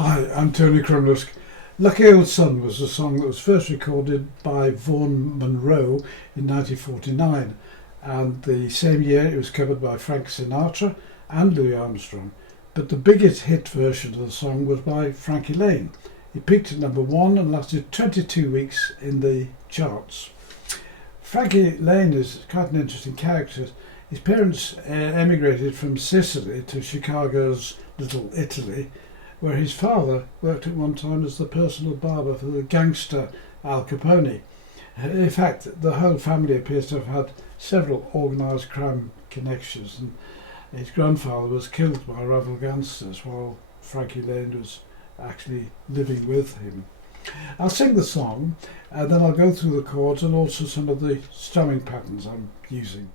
Hi, I'm Tony Crimlisk. Lucky Old Sun was a song that was first recorded by Vaughan Monroe in 1949, and the same year it was covered by Frank Sinatra and Louis Armstrong. But the biggest hit version of the song was by Frankie Laine. It peaked at number 1 and lasted 22 weeks in the charts. Frankie Laine is quite an interesting character. His parents emigrated from Sicily to Chicago's Little Italy, where his father worked at one time as the personal barber for the gangster Al Capone. In fact, the whole family appears to have had several organised crime connections, and his grandfather was killed by rival gangsters while Frankie Laine was actually living with him. I'll sing the song and then I'll go through the chords and also some of the strumming patterns I'm using.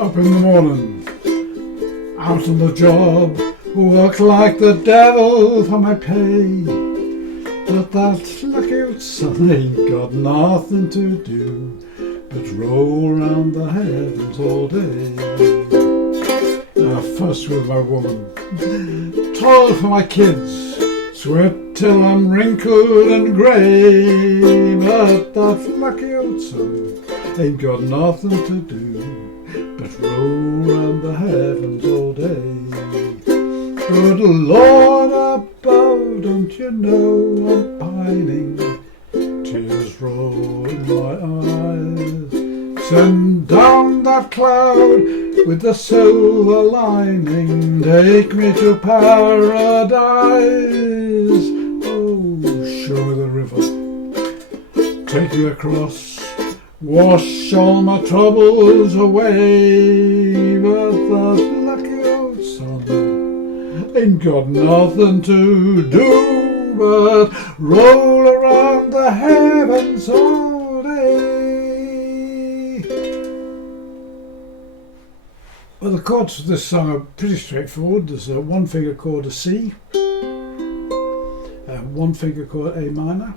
Up in the morning, out on the job, work like the devil for my pay. But that lucky old sun ain't got nothing to do but roll round the heavens all day. First with my woman, toil for my kids, sweat till I'm wrinkled and grey. But that lucky old sun ain't got nothing to do but roll round the heavens all day. Good Lord above, don't you know I'm pining? Tears roll in my eyes. Send down that cloud with the silver lining. Take me to paradise. Oh, show me the river. Take me across. Wash all my troubles away. But that lucky old sun ain't got nothing to do but roll around the heavens all day. Well, the chords for this song are pretty straightforward. There's a one finger chord, a C, a one finger chord, A minor.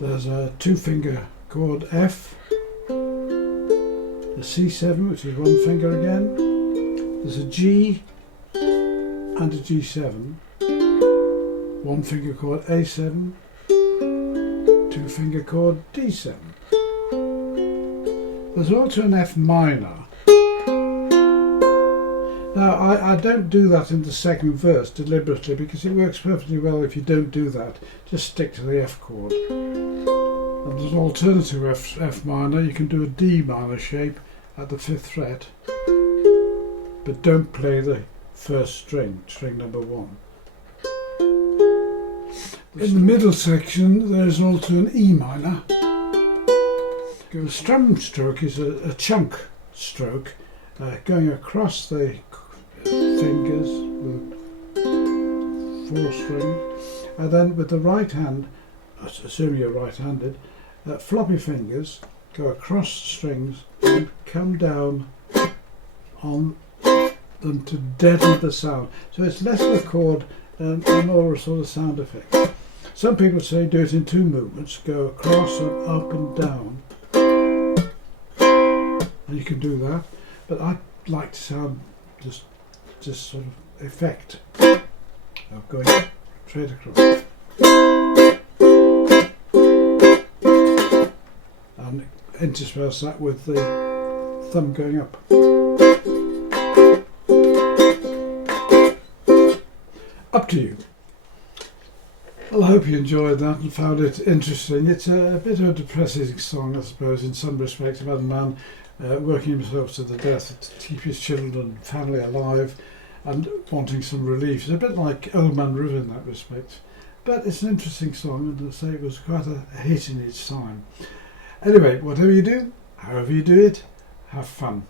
There's a two finger chord, F, a C7, which is one finger again. There's a G and a G7, one finger chord A7, two finger chord D7. There's also an F minor. Now I don't do that in the second verse deliberately because it works perfectly well if you don't do that. Just stick to the F chord. And there's an alternative F minor. You can do a D minor shape at the 5th fret, but don't play the first string number 1. In the middle section there's also an E minor. The strum stroke is a chunk stroke going across the fingers with 4 strings, and then with the right hand, assuming you're right-handed, floppy fingers go across the strings and come down on them to deaden the sound. So it's less of a chord and more a sort of sound effect. Some people say do it in 2 movements, go across and up and down, and you can do that, but I like to sound just sort of effect of going straight across and intersperse that with the thumb going up. Up to you. Well, I hope you enjoyed that and found it interesting. It's a bit of a depressing song, I suppose, in some respects, about a man working himself to the death to keep his children and family alive and wanting some relief. It's a bit like Old Man River in that respect. But it's an interesting song, and I say it was quite a hit in its time. Anyway, whatever you do, however you do it, have fun.